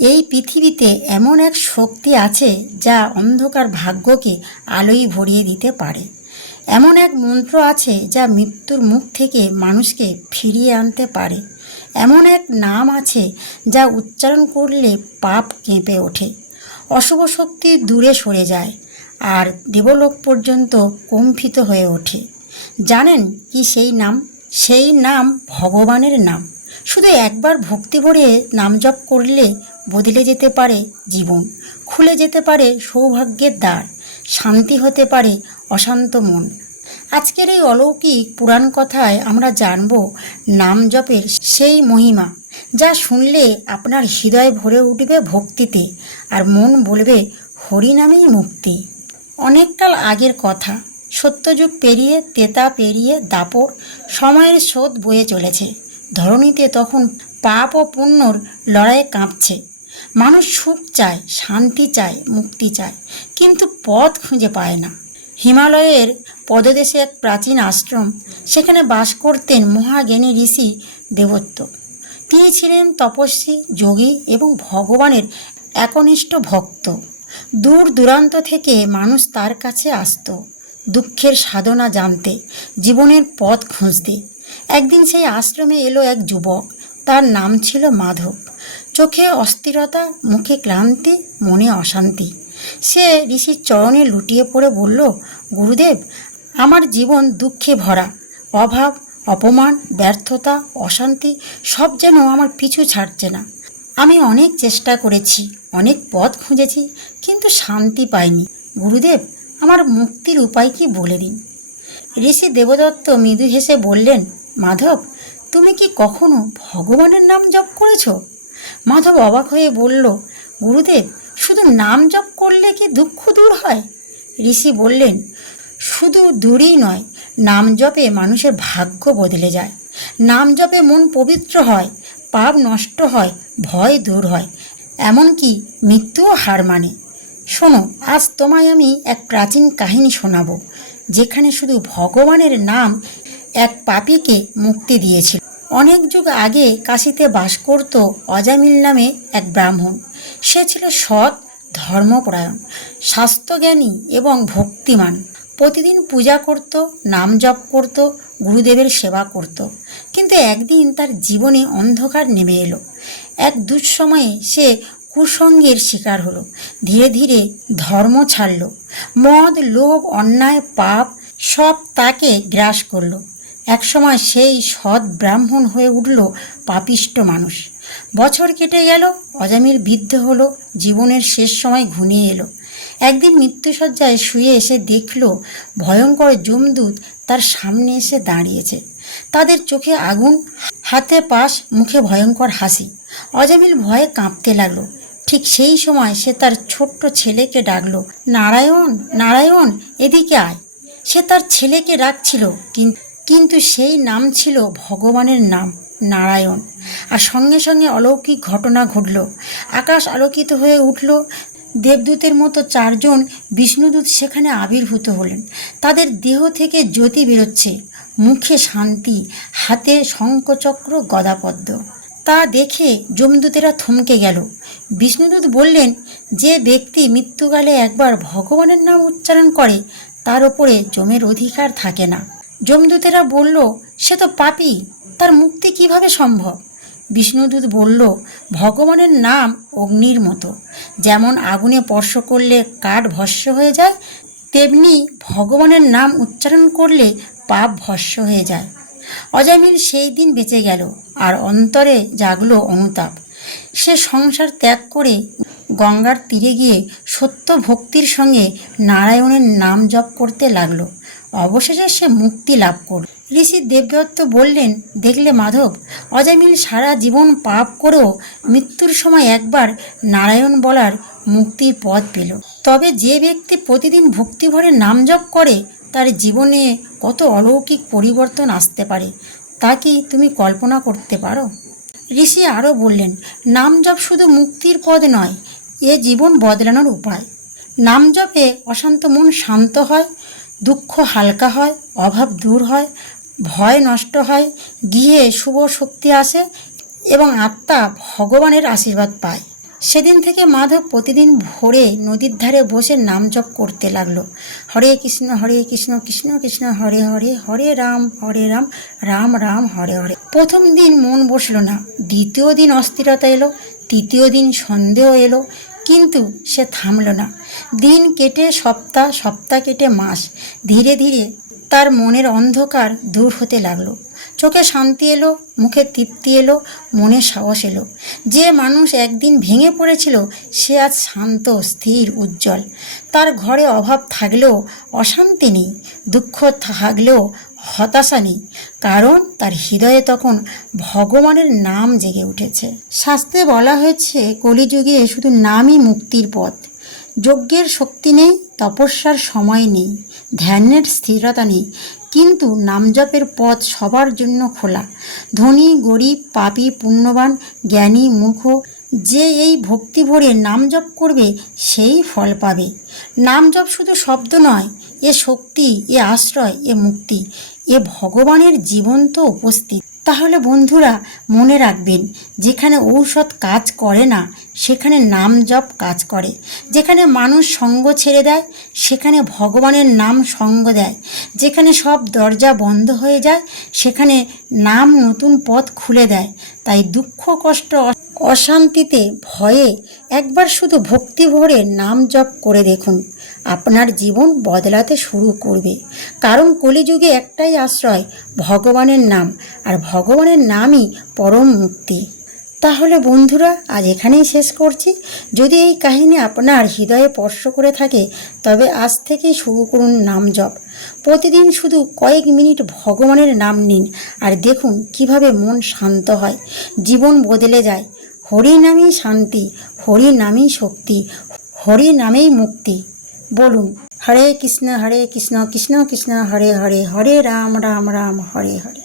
এই পৃথিবীতে এমন এক শক্তি আছে যা অন্ধকার ভাগ্যকে আলোয় ভরিয়ে দিতে পারে। এমন এক মন্ত্র আছে যা মৃত্যুর মুখ থেকে মানুষকে ফিরিয়ে আনতে পারে। এমন এক নাম আছে যা উচ্চারণ করলে পাপ কেঁপে ওঠে, অশুভ শক্তি দূরে সরে যায়, আর দেবলোক পর্যন্ত কম্পিত হয়ে ওঠে। জানেন কি সেই নাম? সেই নাম ভগবানের নাম। শুধু একবার ভক্তি ভরে নাম জপ করলে বদলে যেতে পারে জীবন, খুলে যেতে পারে সৌভাগ্যের দ্বার, শান্তি হতে পারে অশান্ত মন। আজকের এই অলৌকিক পুরাণ কথায় আমরা জানব নাম জপের সেই মহিমা, যা শুনলে আপনার হৃদয় ভরে উঠবে ভক্তিতে, আর মন বলবে হরিনামেই মুক্তি। অনেককাল আগের কথা, সত্যযুগ পেরিয়ে তেতা পেরিয়ে দাপর, সময়ের স্রোত বয়ে চলেছে। ধরণীতে তখন পাপ ও পুণ্যর লড়াইয়ে কাঁপছে। মানুষ সুখ চায়, শান্তি চায়, মুক্তি চায়, কিন্তু পথ খুঁজে পায় না। হিমালয়ের পদদেশে এক প্রাচীন আশ্রম, সেখানে বাস করতেন মহাজ্ঞানী ঋষি দেবত্ব। তিনি ছিলেন তপস্বী, যোগী এবং ভগবানের একনিষ্ঠ ভক্ত। দূর দূরান্ত থেকে মানুষ তার কাছে আসত, দুঃখের সাধনা জানতে, জীবনের পথ খুঁজতে। একদিন সেই আশ্রমে এলো এক যুবক। তার নাম ছিল মাধব। চোখে অস্থিরতা, মুখে ক্লান্তি, মনে অশান্তি। সে ঋষির চরণে লুটিয়ে পড়ে বলল, গুরুদেব, আমার জীবন দুঃখে ভরা। অভাব, অপমান, ব্যর্থতা, অশান্তি সব যেন আমার পিছু ছাড়ছে না। আমি অনেক চেষ্টা করেছি, অনেক পথ খুঁজেছি, কিন্তু শান্তি পাইনি। গুরুদেব, আমার মুক্তির উপায় কি বলে দিন। ঋষি দেবদত্ত মৃদু হেসে বললেন, মাধব, তুমি কি কখনো ভগবানের নাম জপ করেছ? মাধব অবাক হয়ে বলল, গুরুদেব, শুধু নাম জপ করলে কি দুঃখ দূর হয়? ঋষি বললেন, শুধু দূরই নয়, নাম জপে মানুষের ভাগ্য বদলে যায়। নাম জপে মন পবিত্র হয়, পাপ নষ্ট হয়, ভয় দূর হয়, এমনকি মৃত্যুও হার মানে। শোনো, আজ তোমায় আমি এক প্রাচীন কাহিনী শোনাবো, যেখানে শুধু ভগবানের নাম এক পাপীকে মুক্তি দিয়েছিল। অনেক যুগ আগে কাশীতে বাস করত অজামিল নামে এক ব্রাহ্মণ। সে ছিল সৎ, ধর্মপরায়ণ, স্বাস্থ্যজ্ঞানী এবং ভক্তিমান। প্রতিদিন পূজা করত, নাম জপ করত, গুরুদেবের সেবা করত। কিন্তু একদিন তার জীবনে অন্ধকার নেমে এলো। এক দুঃসময়ে সে কুসঙ্গের শিকার হলো। ধীরে ধীরে ধর্ম ছাড়ল। মদ, লোভ, অন্যায়, পাপ সব তাকে গ্রাস করলো। একসময় সেই সৎ ব্রাহ্মণ হয়ে উঠল পাপিষ্ট মানুষ। বছর কেটে গেল, অজামিল বৃদ্ধ হলো, জীবনের শেষ সময় ঘনিয়ে এলো। একদিন মৃত্যুশয্যায় শুয়ে এসে দেখল ভয়ঙ্কর যমদূত তার সামনে এসে দাঁড়িয়েছে। তাদের চোখে আগুন, হাতে পাশ, মুখে ভয়ঙ্কর হাসি। অজামিল ভয়ে কাঁপতে লাগলো। ঠিক সেই সময় সে তার ছোট্ট ছেলেকে ডাকলো, নারায়ণ, নারায়ণ, এদিকে আয়। সে তার ছেলেকে ডাকছিল, কিন্তু সেই নাম ছিল ভগবানের নাম, নারায়ণ। আর সঙ্গে সঙ্গে অলৌকিক ঘটনা ঘটল। আকাশ আলোকিত হয়ে উঠল। দেবদূতের মতো 4 জন বিষ্ণুদূত সেখানে আবির্ভূত হলেন। তাদের দেহ থেকে জ্যোতি বেরোচ্ছে, মুখে শান্তি, হাতে শঙ্খচক্র, গদাপদ্ম। তা দেখে যমদূতেরা থমকে গেল। বিষ্ণুদূত বললেন, যে ব্যক্তি মৃত্যুকালে একবার ভগবানের নাম উচ্চারণ করে, তার ওপরে যমের অধিকার থাকে না। যমদূতেরা বলল, সে তো পাপী, তার মুক্তি কিভাবে সম্ভব? বিষ্ণুদূত বলল, ভগবানের নাম অগ্নির মতো, যেমন আগুনে স্পর্শ করলে কাঠ ভস্ম হয়ে যায়, তেমনি ভগবানের নাম উচ্চারণ করলে পাপ ভস্ম হয়ে যায়। অজামিল সেই দিন বেঁচে গেল, আর অন্তরে জাগলো অনুতাপ। সে সংসার ত্যাগ করে গঙ্গার তীরে গিয়ে সত্য ভক্তির সঙ্গে নারায়ণের নাম জপ করতে লাগলো। অবশেষে সে মুক্তি লাভ করল। ঋষি দেবদত্ত বললেন, দেখলে মাধব, অজামিল সারা জীবন পাপ করেও মৃত্যুর সময় একবার নারায়ণ বলার মুক্তির পথ পেল। তবে যে ব্যক্তি প্রতিদিন ভক্তিভরে নাম জপ করে, তার জীবনে কত অলৌকিক পরিবর্তন আসতে পারে, তা কি তুমি কল্পনা করতে পারো? ঋষি আরও বললেন, নাম জপ শুধু মুক্তির পথ নয়, এ জীবন বদলানোর উপায়। নাম জপে অশান্ত মন শান্ত হয়, দুঃখ হালকা হয়, অভাব দূর হয়, ভয় নষ্ট হয়, গৃহে শুভ শক্তি আসে এবং আত্মা ভগবানের আশীর্বাদ পায়। সেদিন থেকে মাধব প্রতিদিন ভোরে নদীর ধারে বসে নাম জপ করতে লাগলো। হরে কৃষ্ণ কৃষ্ণ কৃষ্ণ হরে হরে, হরে রাম রাম রাম হরে হরে। প্রথম দিন মন বসলো না, দ্বিতীয় দিন অস্থিরতা এলো, তৃতীয় দিন সন্দেহ এলো, কিন্তু সে থামলো না। দিন কেটে সপ্তাহ, সপ্তাহ কেটে মাস। ধীরে ধীরে তার মনের অন্ধকার দূর হতে লাগলো। চোখে শান্তি এলো, মুখে তৃপ্তি এলো, মনে সাহস এলো। যে মানুষ একদিন ভেঙে পড়েছিল সে আজ শান্ত, স্থির, উজ্জ্বল। তার ঘরে অভাব থাকলেও অশান্তি নেই, দুঃখ থাকলেও হতাশা নেই, কারণ তার হৃদয়ে তখন ভগবানের নাম জেগে উঠেছে। শাস্ত্রে বলা হয়েছে কলিযুগে শুধু নামই মুক্তির পথ। যজ্ঞের শক্তি নেই, তপস্যার সময় নেই, ধ্যানের স্থিরতা নেই, কিন্তু নামজপের পথ সবার জন্য খোলা। ধনী গরিব, পাপী পুণ্যবান, জ্ঞানী মূর্খ, যে এই ভক্তি ভরে নাম জপ করবে সেই ফল পাবে। নাম জপ শুধু শব্দ নয়, এ শক্তি, এ আশ্রয়, এ মুক্তি, এ ভগবানের জীবন্ত উপস্থিত। তাহলে বন্ধুরা মনে রাখবেন, যেখানে ঔষধ কাজ করে না সেখানে নাম জপ কাজ করে। যেখানে মানুষ সঙ্গ ছেড়ে দেয় সেখানে ভগবানের নাম সঙ্গ দেয়। যেখানে সব দরজা বন্ধ হয়ে যায় সেখানে নাম নতুন পথ খুলে দেয়। তাই দুঃখ, কষ্ট, অশান্তিতে, ভয়ে একবার শুধু ভক্তি ভরে নাম জপ করে দেখুন, আপনার জীবন বদলাতে শুরু করবে। কারণ কলিযুগে একটাই আশ্রয়, ভগবানের নাম, আর ভগবানের নামই পরম মুক্তি। তাহলে বন্ধুরা আজ এখানেই শেষ করছি। যদি এই কাহিনী আপনার হৃদয়ে স্পর্শ করে থাকে তবে আজ থেকেই শুরু করুন নাম জপ। প্রতিদিন শুধু কয়েক মিনিট ভগবানের নাম নিন আর দেখুন কিভাবে মন শান্ত হয়, জীবন বদলে যায়। হরি নামেই শান্তি, হরি নামেই শক্তি, হরি নামেই মুক্তি। বলুন হরে কৃষ্ণ কৃষ্ণ কৃষ্ণ হরে হরে, হরে রাম রাম হরে হরে।